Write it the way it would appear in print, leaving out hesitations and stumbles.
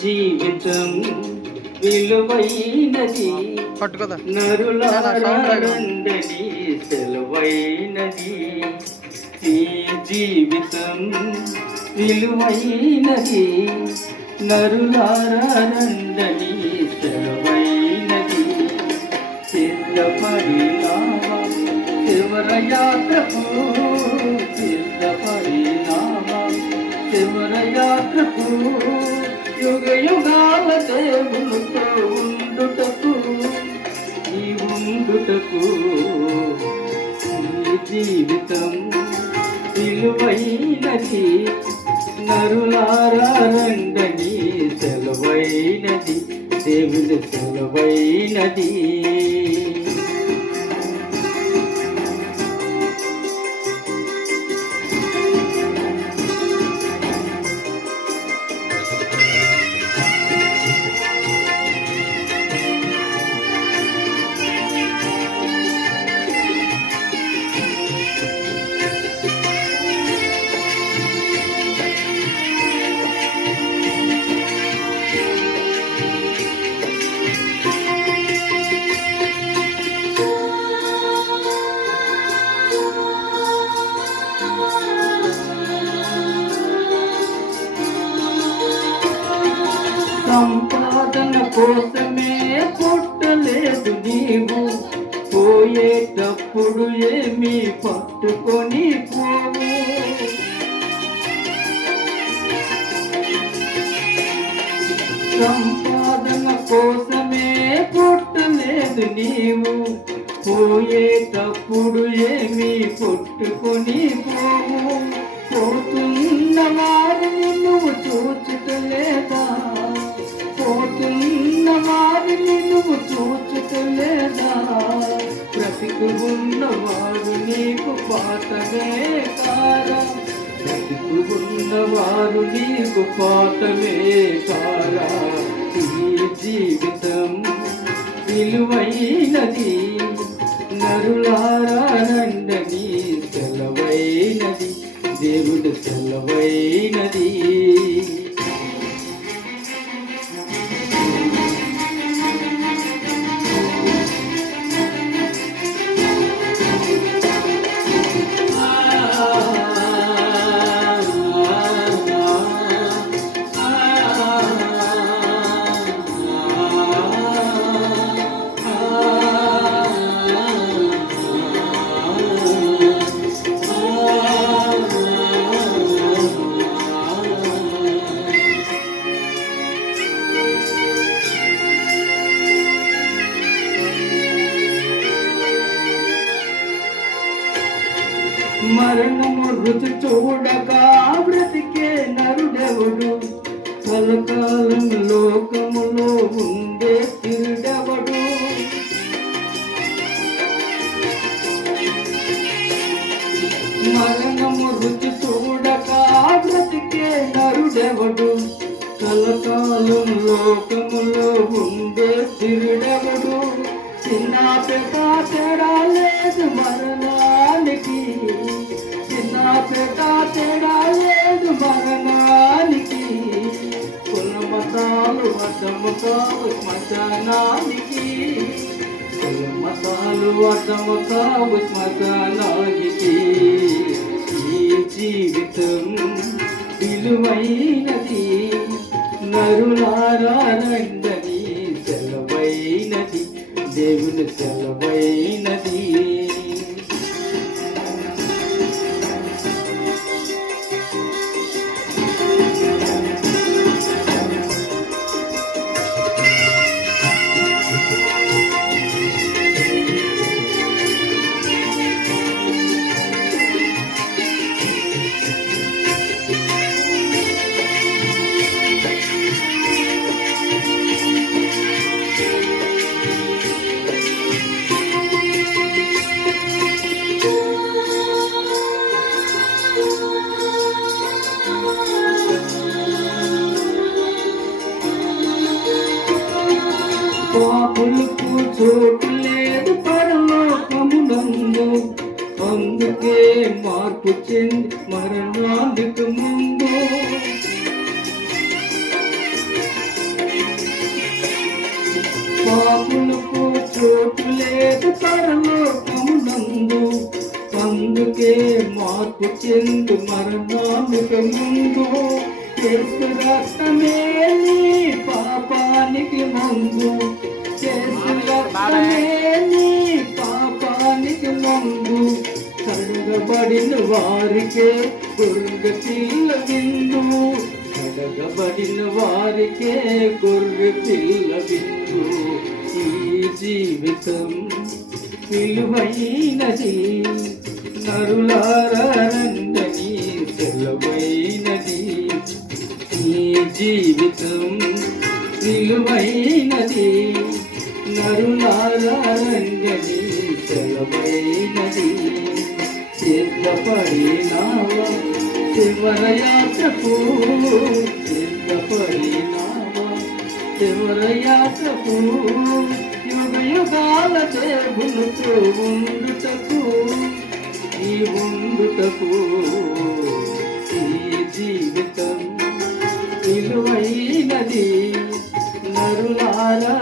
జీవితం విలువైనది, నరులారండని సెలవైనది. ఈ జీవితం విలువైనది, నరులారండని సెలవైనది. సిద్ధపడినావా శివరయాత్రకు, సిద్ధపడినావా శివరయాత్రకు, యుగ యుగాల దేవునితో ఉండుటకు, ఈ ఉండుటకు. ఈ జీవితం విలువైనది, నరులారండని సెలవైనది, దేవుని సెలవైనది. సంపాదన కోసమే పుట్టలేదు నీవు, పోయేటప్పుడు ఏమీ పట్టుకొని పోవు. సంపాదన కోసమే పుట్టలేదు నీవు, పోయేటప్పుడు ఏమీ పట్టుకొని పోవు. పోతున్న వారిని నువ్వు చూచుటలేదా, పోతున్న వారిని నువ్వు చూచుటలేదా. బ్రతికు ఉన్నవారు నీకు పాఠమే కారా, బ్రతికు ఉన్నవారు నీకు పాఠమే కారా. ఈ జీవితం విలువైనది, నరులారండని సెలవైనది, దేవుడు సెలవైనది. మరణము రుచి చూడగా బ్రతికే నరుడెవడు, కలకాలం లోకములో ఉండే తిరుడెవడు. మరణము రుచి చూడగా బ్రతికే నరుడెవడు, కలకాలం లోకములో ఉండే తిరుడెవడు. చిన్న పెద్ద తేడా లేదు మరణానికి, చిన్న పెద్ద తేడా లేదు మరణానికి. కుల మతాలు అడ్డము కావు శ్మశానానికి, కుల మతాలు అడ్డము కావు శ్మశానానికి. ఈ జీవితం విలువైనది, నరులారండని సెలవైనది, దేవుని సెలవైనది. పాపులకు చోటు లేదు పరలోకమునందు, అందుకే మార్పు చెంది మరణానికి ముందు. పరలోకమునందు అందుకే మార్పు చెందు మరణానికి ముందు యేసు రక్తమే నీ పాపానికి మందు యేసు రక్తమే నీ పాపానికి మందు కడగబడిన వారికే గొర్రె పిల్ల విందు కడగబడిన వారికే గొర్రె పిల్ల విందు ఈ జీవితం విలువైనది నరులారందని సెలవైనది ఈ జీవితం విలువైనది నరులారందని సెలవైనది సిద్ధపడినావా శివరయాత్రకు సిద్ధపడినావా శివరయాత్రకు యుగ యుగాల దేవునితో ఉండుటకు ఈ ఉండుటకు ఈ జీవితం విలువైనది నరులారా